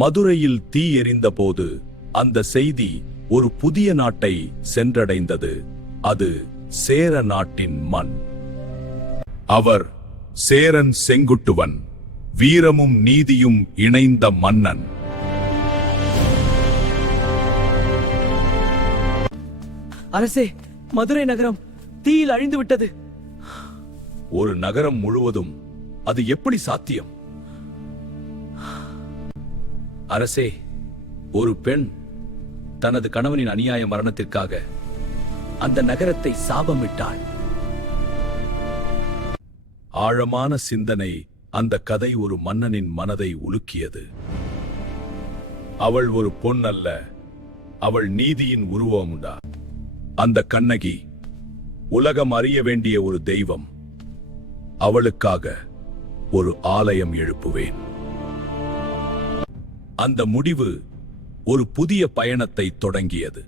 மதுரையில் தீ எரிந்தபோது அந்த செய்தி ஒரு புதிய நாட்டை சென்றடைந்தது. அது சேர நாட்டின் மண். அவர் சேரன் செங்குட்டுவன், வீரமும் நீதியும் இணைந்த மன்னன். அரசே, மதுரை நகரம் தீயில் அழிந்து விட்டது. ஒரு நகரம் முழுவதும்? அது எப்படி சாத்தியம்? அரசே, ஒரு பெண் தனது கணவனின் அநியாய மரணத்திற்காக அந்த நகரத்தை சாபமிட்டாள். ஆழமான சிந்தனை. அந்த கதை ஒரு மன்னனின் மனதை உலுக்கியது. அவள் ஒரு பொன் அல்ல, அவள் நீதியின் உருவமுண்டா. அந்த கண்ணகி உலகம் அறிய வேண்டிய ஒரு தெய்வம். அவளுக்காக ஒரு ஆலயம் எழுப்புவேன். அந்த முடிவு ஒரு புதிய பயணத்தை தொடங்கியது.